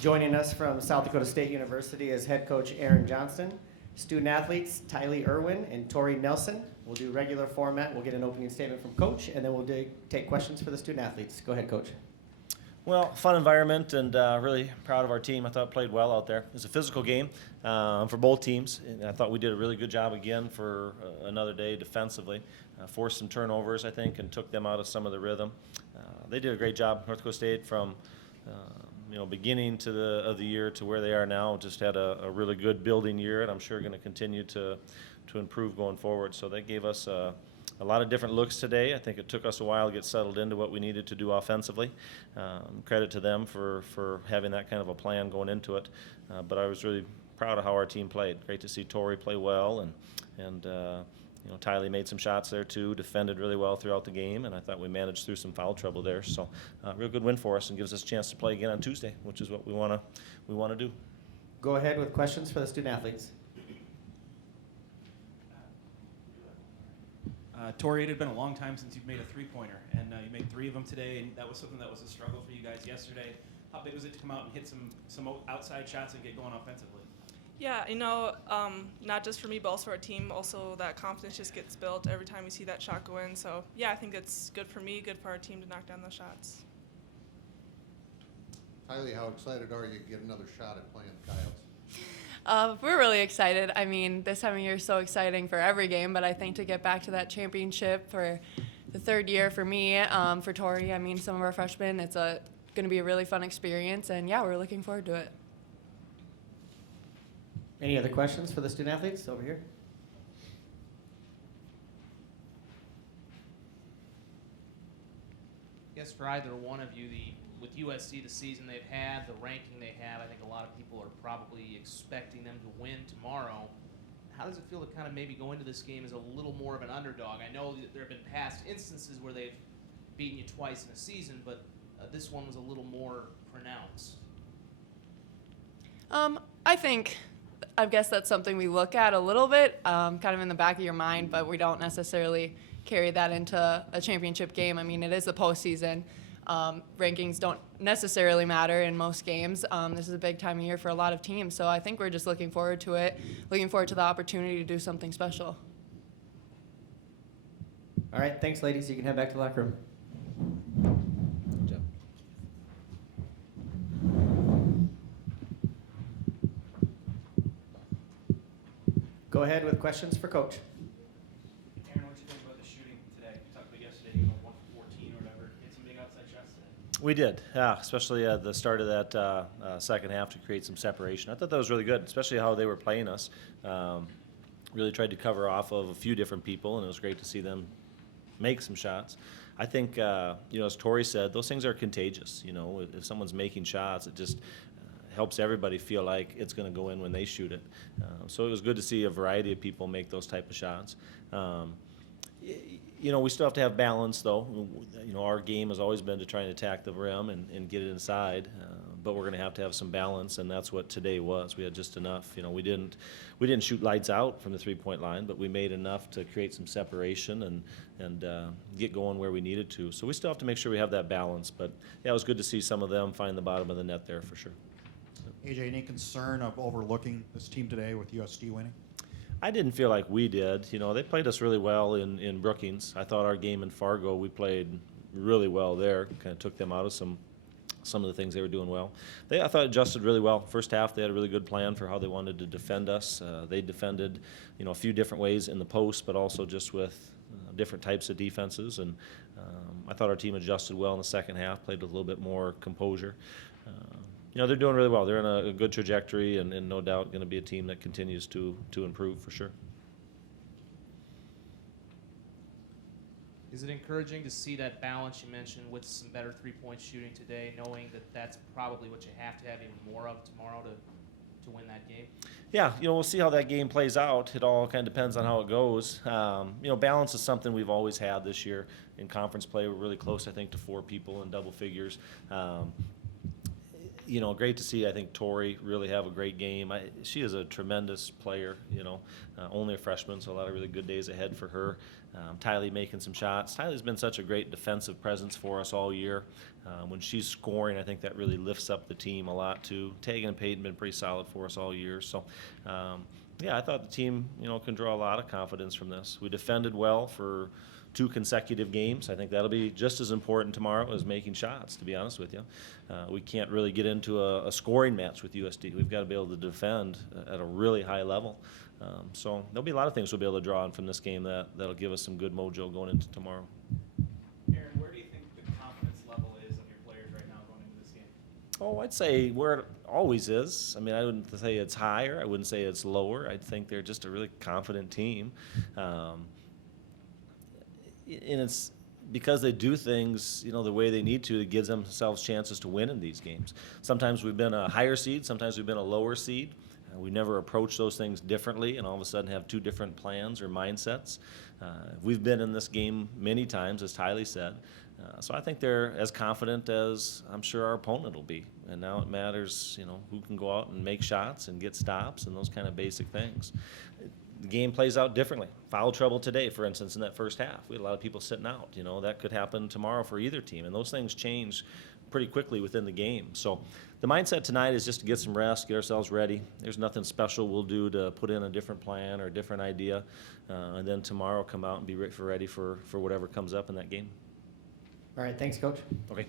Joining us from South Dakota State University is head coach Aaron Johnston. Student athletes Tylee Irwin and Tori Nelson. We'll do regular format. We'll get an opening statement from coach, and then we'll take questions for the student athletes. Go ahead, coach. Well, fun environment, and really proud of our team. I thought it played well out there. It was a physical game for both teams, and I thought we did a really good job again for another day defensively. Forced some turnovers, I think, and took them out of some of the rhythm. They did a great job. North Dakota State from beginning of the year to where they are now, just had a really good building year, and I'm sure going to continue to improve going forward. So they gave us a lot of different looks today. I think it took us a while to get settled into what we needed to do offensively. Credit to them for having that kind of a plan going into it. But I was really proud of how our team played. Great to see Tori play well, and Tylee made some shots there too, defended really well throughout the game, and I thought we managed through some foul trouble there. So real good win for us and gives us a chance to play again on Tuesday, which is what we want to do. Go ahead with questions for the student athletes. Tori, it had been a long time since you've made a three-pointer, and you made 3 of them today, and that was something that was a struggle for you guys yesterday. How big was it to come out and hit some outside shots and get going offensively? Yeah, not just for me, but also for our team. Also, that confidence just gets built every time we see that shot go in. So, yeah, I think it's good for me, good for our team to knock down those shots. Tylee, how excited are you to get another shot at playing the Coyotes? We're really excited. I mean, this time of year is so exciting for every game, but I think to get back to that championship for the third year for me, for Tori, I mean, some of our freshmen, it's going to be a really fun experience, and yeah, we're looking forward to it. Any other questions for the student athletes over here? I guess for either one of you, with USC, the season they've had, the ranking they have, I think a lot of people are probably expecting them to win tomorrow. How does it feel to kind of maybe go into this game as a little more of an underdog? I know that there have been past instances where they've beaten you twice in a season, but this one was a little more pronounced. I guess that's something we look at a little bit, kind of in the back of your mind, but we don't necessarily carry that into a championship game. I mean, it is the postseason. Rankings don't necessarily matter in most games. This is a big time of year for a lot of teams, so I think we're just looking forward to it, looking forward to the opportunity to do something special. All right, thanks, ladies. You can head back to the locker room. Good job. Go ahead with questions for coach. Aaron, what did you think about the shooting today? You talked about yesterday, you went 1 for 14 or whatever. Hit some big outside shots today. We did, yeah, especially at the start of that second half to create some separation. I thought that was really good, especially how they were playing us. Really tried to cover off of a few different people, and it was great to see them make some shots. I think, as Tori said, those things are contagious. If someone's making shots, it just helps everybody feel like it's going to go in when they shoot it. So it was good to see a variety of people make those type of shots. We still have to have balance, though. Our game has always been to try and attack the rim and get it inside, but we're going to have some balance, and that's what today was. We had just enough. We didn't shoot lights out from the three-point line, but we made enough to create some separation and get going where we needed to. So we still have to make sure we have that balance. But yeah, it was good to see some of them find the bottom of the net there for sure. AJ, any concern of overlooking this team today with USD winning? I didn't feel like we did. They played us really well in Brookings. I thought our game in Fargo, we played really well there. Kind of took them out of some of the things they were doing well. I thought adjusted really well. First half, they had a really good plan for how they wanted to defend us. They defended, a few different ways in the post, but also just with different types of defenses. And I thought our team adjusted well in the second half, played with a little bit more composure. They're doing really well. They're in a good trajectory, and no doubt going to be a team that continues to improve for sure. Is it encouraging to see that balance you mentioned with some better three-point shooting today, knowing that that's probably what you have to have even more of tomorrow to win that game? Yeah, we'll see how that game plays out. It all kind of depends on how it goes. Balance is something we've always had this year in conference play. We're really close, I think, to 4 people in double figures. Great to see, I think, Tori really have a great game. She is a tremendous player, only a freshman, so a lot of really good days ahead for her. Tylee making some shots. Tylee's been such a great defensive presence for us all year. When she's scoring, I think that really lifts up the team a lot too. Tegan and Peyton been pretty solid for us all year. So, yeah, I thought the team, can draw a lot of confidence from this. We defended well for 2 consecutive games. I think that'll be just as important tomorrow as making shots, to be honest with you. We can't really get into a scoring match with USD. We've got to be able to defend at a really high level. So there'll be a lot of things we'll be able to draw on from this game that'll give us some good mojo going into tomorrow. Aaron, where do you think the confidence level is of your players right now going into this game? Oh, I'd say where it always is. I mean, I wouldn't say it's higher. I wouldn't say it's lower. I think they're just a really confident team. And it's because they do things, the way they need to, it gives themselves chances to win in these games. Sometimes we've been a higher seed, sometimes we've been a lower seed. We never approach those things differently and all of a sudden have 2 different plans or mindsets. We've been in this game many times, as Tylee said. So I think they're as confident as I'm sure our opponent will be. And now it matters, who can go out and make shots and get stops and those kind of basic things. The game plays out differently. Foul trouble today, for instance, in that first half. We had a lot of people sitting out. That could happen tomorrow for either team. And those things change pretty quickly within the game. So the mindset tonight is just to get some rest, get ourselves ready. There's nothing special we'll do to put in a different plan or a different idea. And then tomorrow come out and be ready for whatever comes up in that game. All right, thanks, Coach. Okay.